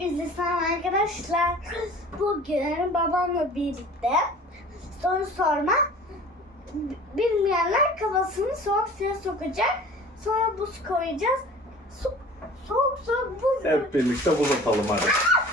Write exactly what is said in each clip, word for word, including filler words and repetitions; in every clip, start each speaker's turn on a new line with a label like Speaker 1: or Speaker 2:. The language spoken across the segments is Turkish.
Speaker 1: Hepinize selam arkadaşlar. Bugün babamla birlikte soru sorma. Bilmeyenler kafasını soğuk suya sokacak. Sonra buz koyacağız. So soğuk soğuk buz.
Speaker 2: Hep birlikte buz atalım hadi.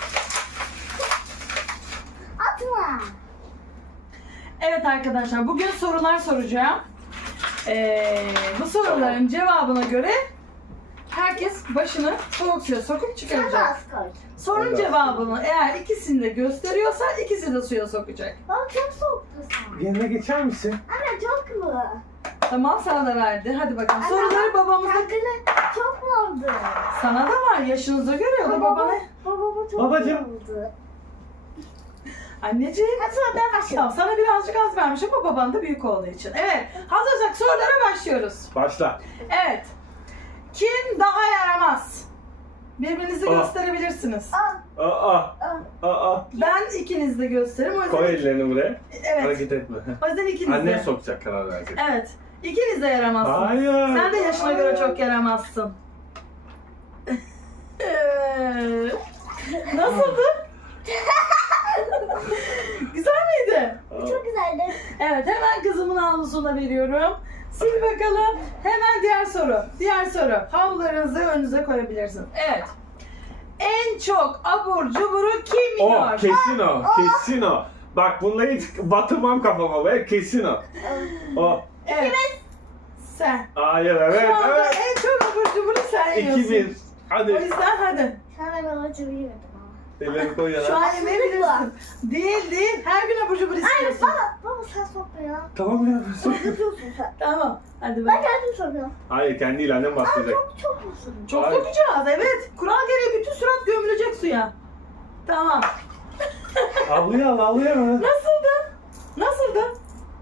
Speaker 1: Atma.
Speaker 3: Evet arkadaşlar, bugün sorular soracağım. Ee, bu soruların cevabına göre herkes başını soğuk suya sokup
Speaker 1: Sen de
Speaker 3: çıkaracak.
Speaker 1: az koy.
Speaker 3: Sorun
Speaker 2: Evet.
Speaker 3: cevabını eğer ikisini de gösteriyorsa ikisi de suya sokacak.
Speaker 1: Baba çok soğuktu sen.
Speaker 2: Yerine geçer misin?
Speaker 1: Anne çok mu?
Speaker 3: Tamam, sana da verdi. Hadi bakalım. Soruları babamıza...
Speaker 1: Kendine çok mu oldu?
Speaker 3: Sana da var, yaşınıza göre o da babana.
Speaker 1: Babama çok
Speaker 2: Babacığım.
Speaker 1: oldu.
Speaker 3: Anneciğim.
Speaker 1: Hadi sonra ben başlayalım.
Speaker 3: Tamam, sana birazcık az vermiş ama baban da büyük olduğu için. Evet, hazırsak sorulara başlıyoruz.
Speaker 2: Başla.
Speaker 3: Evet. Kim daha yaramaz? Birbirinizi
Speaker 2: Aa.
Speaker 3: gösterebilirsiniz.
Speaker 1: Aa,
Speaker 2: Aa,
Speaker 1: aa.
Speaker 2: aa.
Speaker 3: Ben ikiniz de gösteririm. O yüzden,
Speaker 2: Koy ellerini buraya.
Speaker 3: evet.
Speaker 2: Hareket etme.
Speaker 3: O yüzden ikiniz
Speaker 2: Annen
Speaker 3: de.
Speaker 2: sokacak, karar verecek.
Speaker 3: Evet. İkiniz de yaramazsınız.
Speaker 2: Hayır.
Speaker 3: Sen de yaşına göre çok yaramazsın. Evet. Nasıldı? Güzel miydi?
Speaker 1: Çok güzeldi.
Speaker 3: Evet, hemen kızımın havlusuna veriyorum. Sil bakalım. Hemen diğer soru. Diğer soru. Havlularınızı önünüze koyabilirsiniz. Evet. En çok abur cuburu kim
Speaker 2: O,
Speaker 3: yiyor?
Speaker 2: kesin o, kesin o. Bak bununla hiç batırmam kafama be, kesin o. O.
Speaker 3: Evet. Sen.
Speaker 2: Hayır, evet,
Speaker 3: Şu anda
Speaker 2: evet.
Speaker 3: en çok abur cuburu sen yiyorsun.
Speaker 2: İki bir.
Speaker 3: O
Speaker 2: Hadi.
Speaker 3: yüzden hadi.
Speaker 1: Sana ben acı yemedim ama.
Speaker 2: Ellerini koy
Speaker 3: Şu
Speaker 2: yana.
Speaker 3: an yemeyebilirsin. Değil değil. Her gün abur cubur
Speaker 1: Hayır
Speaker 3: istiyorsun.
Speaker 1: baba, baba sen sokma ya.
Speaker 2: Tamam ya. sok.
Speaker 1: Yapıyorsun sen.
Speaker 3: Tamam. Hadi
Speaker 1: Ben
Speaker 3: bak.
Speaker 1: kendim sokuyorum.
Speaker 2: Hayır, kendiyle annem
Speaker 1: Aa
Speaker 2: bastıracak.
Speaker 1: çok çok musun?
Speaker 3: Çok
Speaker 2: Hayır.
Speaker 3: sokacağız. Evet. Kural gereği bütün surat gömülecek suya. Tamam.
Speaker 2: Havluyu al, havluyu al.
Speaker 3: Nasıldı? Nasıldı?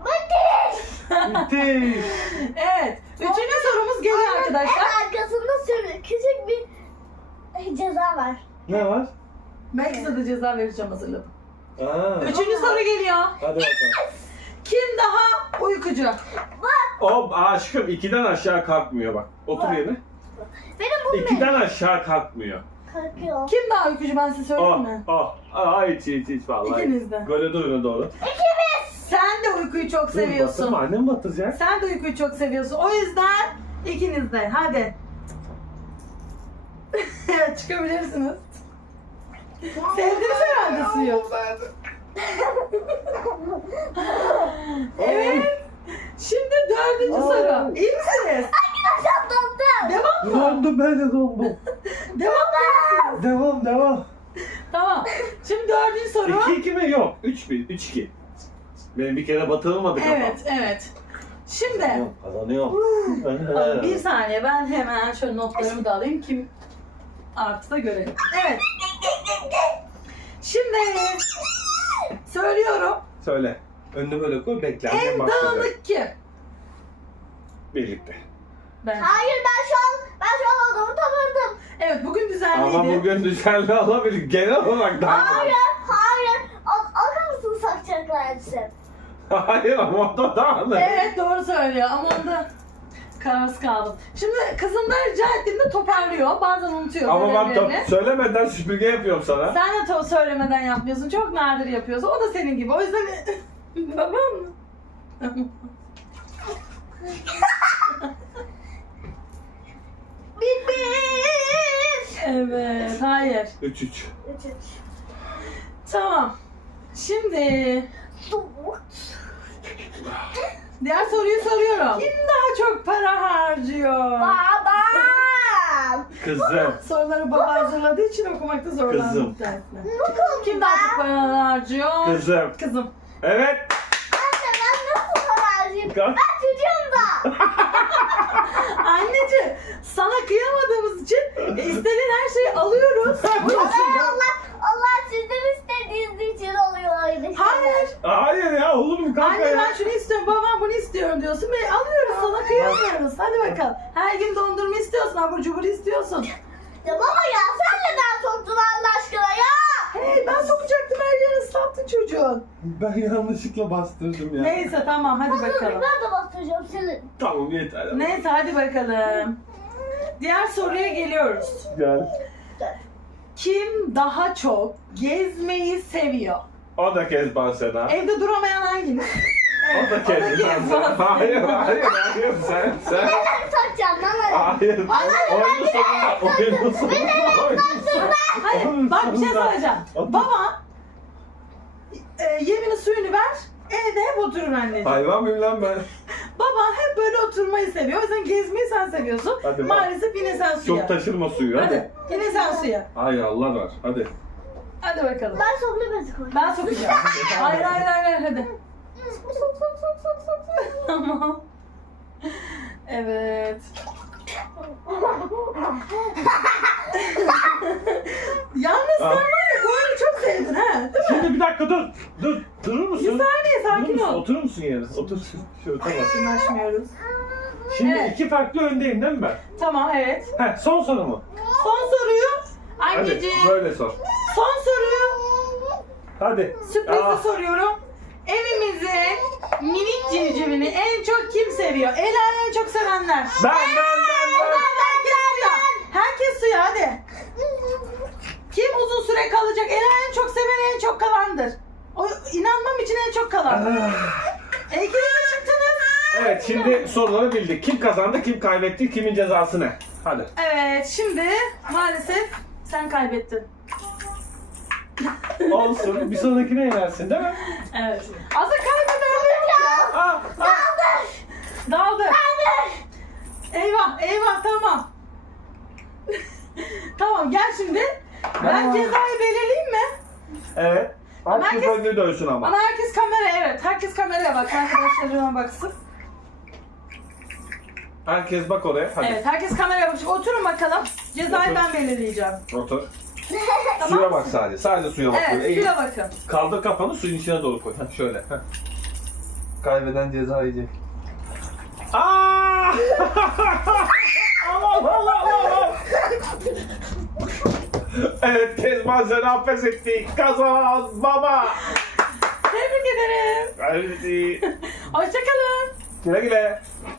Speaker 2: Bitti.
Speaker 3: Evet. Üçüncü sorumuz geliyor arkadaşlar.
Speaker 1: En arkasında sürü küçük bir ceza var.
Speaker 2: Ne var?
Speaker 3: Ben size de ceza vereceğim, hazırladım.
Speaker 2: Aa.
Speaker 3: Üçüncü soru geliyor.
Speaker 2: Hadi bakalım.
Speaker 3: Kim daha uykucu?
Speaker 2: O aşkım ikiden aşağı kalkmıyor bak. Otur
Speaker 1: Bak.
Speaker 2: yerine.
Speaker 1: Benim bu ne?
Speaker 2: İkiden aşağı kalkmıyor.
Speaker 1: Kalkıyor.
Speaker 3: Kim daha uykucu, ben size söyleyeyim
Speaker 2: Oh,
Speaker 3: mi?
Speaker 2: oh. Aa, hiç hiç hiç vallahi.
Speaker 3: İkiniz de.
Speaker 2: Böyle dur öne doğru.
Speaker 3: Sen de uykuyu çok
Speaker 2: Dur,
Speaker 3: seviyorsun.
Speaker 2: batırma, annem batıracak.
Speaker 3: Sen de uykuyu çok seviyorsun. O yüzden ikiniz de. Hadi. Evet, çıkabilirsiniz. Sevdiniz herhalde suyu. Evet. Şimdi dördüncü
Speaker 2: Aa.
Speaker 3: soru. İyi misiniz?
Speaker 1: Arkadaşlar döndüm.
Speaker 3: Devam mı?
Speaker 2: Dondum ben de dondum.
Speaker 3: Devam mı?
Speaker 2: Devam devam.
Speaker 3: Tamam. Şimdi dördüncü soru.
Speaker 2: iki iki mi? Yok. üç bir. üç iki. Benim bir kere batırılmadı kafam.
Speaker 3: Evet, evet. Şimdi
Speaker 2: Kazanıyorum. Kazanıyorum.
Speaker 3: bir saniye, ben hemen şöyle notlarımı da alayım, kim artı da görelim. Evet. Şimdi söylüyorum.
Speaker 2: Söyle. Önünü böyle koy, bekle. Annem
Speaker 3: En
Speaker 2: başlayacak.
Speaker 3: dağınık kim?
Speaker 2: Birlikte.
Speaker 3: Ben.
Speaker 1: Hayır ben şu an ben şu an adamı tanırdım.
Speaker 3: Evet, bugün düzenliydi.
Speaker 2: Ama bugün düzenli olabilir. Genel olarak daha.
Speaker 1: Hayır hayır. Al mısın sakacaklar hepsi?
Speaker 2: Hayır ama o da dağınık.
Speaker 3: Evet, doğru söylüyor ama onda kararsız kaldım. Şimdi kızımdan rica ettiğimde toparlıyor. Bazen unutuyor
Speaker 2: Ama ben
Speaker 3: görevlerini.
Speaker 2: to- söylemeden süpürge yapıyorum sana.
Speaker 3: Sen de to söylemeden yapmıyorsun. Çok nadir yapıyorsun. O da senin gibi. O yüzden babam mı?
Speaker 1: Bir bir.
Speaker 3: Evet, hayır.
Speaker 2: üç üç.
Speaker 1: Üç üç.
Speaker 3: Tamam. Şimdi
Speaker 1: Soğuk.
Speaker 3: diğer soruyu soruyorum. Kim daha çok para harcıyor?
Speaker 1: Babam.
Speaker 2: Kızım.
Speaker 3: Soruları baba hazırladığı için okumakta zorlandım.
Speaker 2: Kızım.
Speaker 3: Dertle.
Speaker 1: Nasıl
Speaker 3: Kim daha çok para harcıyor?
Speaker 2: Kızım.
Speaker 3: Kızım.
Speaker 2: Evet.
Speaker 1: Anne ben nasıl para harcayayım?
Speaker 2: Kalk.
Speaker 1: Ben çocuğum da.
Speaker 3: Anneciğim, sana kıyamadığımız için e, istediğin her şeyi alıyoruz. Bu yüzden-
Speaker 1: Allah Allah sizden istediğiniz için oluyor öyle şeyler.
Speaker 3: Hayır.
Speaker 2: Hayır ya, olur mu kanka
Speaker 3: Anne
Speaker 2: ya?
Speaker 3: ben şunu istiyorum, babam bunu istiyorum diyorsun ve alıyoruz, sana kıyamıyoruz. Hadi bakalım. Her gün dondurma istiyorsun, abur cubur istiyorsun.
Speaker 1: Ya baba ya sen neden soktun Allah aşkına ya?
Speaker 3: Hey, ben sokacaktım, her yeri ıslattın çocuğun.
Speaker 2: Ben yanlışlıkla bastırdım ya.
Speaker 3: Neyse tamam, hadi
Speaker 1: Bakalım.
Speaker 3: bakalım.
Speaker 1: Ben de bastıracağım seni.
Speaker 2: Tamam yeter.
Speaker 3: Neyse hadi bakalım. Diğer soruya geliyoruz.
Speaker 2: Gel.
Speaker 3: kim daha çok gezmeyi seviyor?
Speaker 2: O da Kezban Sena.
Speaker 3: Evde duramayan hanginiz?
Speaker 2: O da Kezban Sena. Hayır, hayır, hayır. Sen, sen.
Speaker 1: Ben soracağım bana.
Speaker 2: Hayır. Oyunun sonunda, oyunun sonunda, oyunun sonunda.
Speaker 3: Hayır,
Speaker 2: Onun
Speaker 3: bak bir şey
Speaker 2: sonunda.
Speaker 3: söyleyeceğim.
Speaker 2: Otur.
Speaker 3: Baba, e, yemini suyunu ver, evde hep oturur anneciğim.
Speaker 2: Hayvan mıyım lan ben?
Speaker 3: Baba hep böyle oturmayı seviyor. O yüzden gezmeyi sen seviyorsun.
Speaker 2: Hadi bak.
Speaker 3: Maalesef yine sen suya.
Speaker 2: Çok taşırma suyu, hadi.
Speaker 3: Hadi, yine sen suya.
Speaker 2: Hayır, Allah var, hadi.
Speaker 3: Hadi bakalım.
Speaker 1: Ben soklu bezi koyacağım.
Speaker 3: Ben sokacağım. hayır, hayır, hayır, hadi.
Speaker 1: Sok sok sok sok sok sok.
Speaker 3: Tamam. Evet. Yalnız sen
Speaker 2: Al.
Speaker 3: var ya bu oyunu çok sevdin ha. Değil mi?
Speaker 2: Şimdi bir dakika dur. Dur, durur
Speaker 3: Bir
Speaker 2: musun?
Speaker 3: saniye
Speaker 2: Durur
Speaker 3: sakin
Speaker 2: musun?
Speaker 3: ol.
Speaker 2: Oturur musun yerine? Otur. Şöyle tamam.
Speaker 3: Anlaşmıyoruz.
Speaker 2: Şimdi
Speaker 3: Evet.
Speaker 2: iki farklı öndeyim değil mi ben?
Speaker 3: Tamam evet.
Speaker 2: Heh, son soru mu?
Speaker 3: Son soruyu
Speaker 2: Hadi,
Speaker 3: anneciğim.
Speaker 2: böyle sor.
Speaker 3: Son soruyu
Speaker 2: Hadi.
Speaker 3: sürprizli
Speaker 2: Aa,
Speaker 3: soruyorum. Evimizin minik civcivini en çok kim seviyor? Ela en çok sevenler.
Speaker 2: Ben, ben, ben, ben.
Speaker 3: Herkes suya. Herkes suya hadi. Kim uzun süre kalacak? Ela en çok seven en çok kalandır. O inanmam için en çok kalan.
Speaker 2: Ah.
Speaker 3: E, İkiniz de çıktınız.
Speaker 2: Evet, şimdi soruları bildik. Kim kazandı, kim kaybetti, kimin cezası ne? Hadi.
Speaker 3: Evet şimdi maalesef sen kaybettin.
Speaker 2: Olsun. Bir sonrakine yenersin değil mi?
Speaker 3: Evet. Azı kaybeden yok ya.
Speaker 2: Aa, aa.
Speaker 3: Daldı. Eyvah eyvah tamam. Tamam gel şimdi. Ben
Speaker 2: Tamam.
Speaker 3: cezayı belirleyeyim mi?
Speaker 2: Evet.
Speaker 3: Ama
Speaker 2: Herkes
Speaker 3: herkes-
Speaker 2: önünü dönsün ama.
Speaker 3: Ama herkes kameraya evet. Herkes kameraya bak. Arkadaşlarıma baksın.
Speaker 2: Herkes bak oraya. Hadi.
Speaker 3: Evet herkes kameraya bak. Oturun bakalım. Cezayı
Speaker 2: Otur.
Speaker 3: ben belirleyeceğim.
Speaker 2: Otur.
Speaker 3: Tamam.
Speaker 2: Suya bak sadece. Sadece suya bak.
Speaker 3: Evet
Speaker 2: Böyle eğil.
Speaker 3: suya bakın.
Speaker 2: Kaldır kafanı suyun içine doğru koy. Heh, şöyle. Heh. Kaybeden ceza yiyecek. Aa! Allah Allah Allah! Evet, Kezban Sena pes etti. Kazan baba.
Speaker 3: Tebrik ederim.
Speaker 2: Hadi.
Speaker 3: Hoşçakalın.
Speaker 2: Güle güle.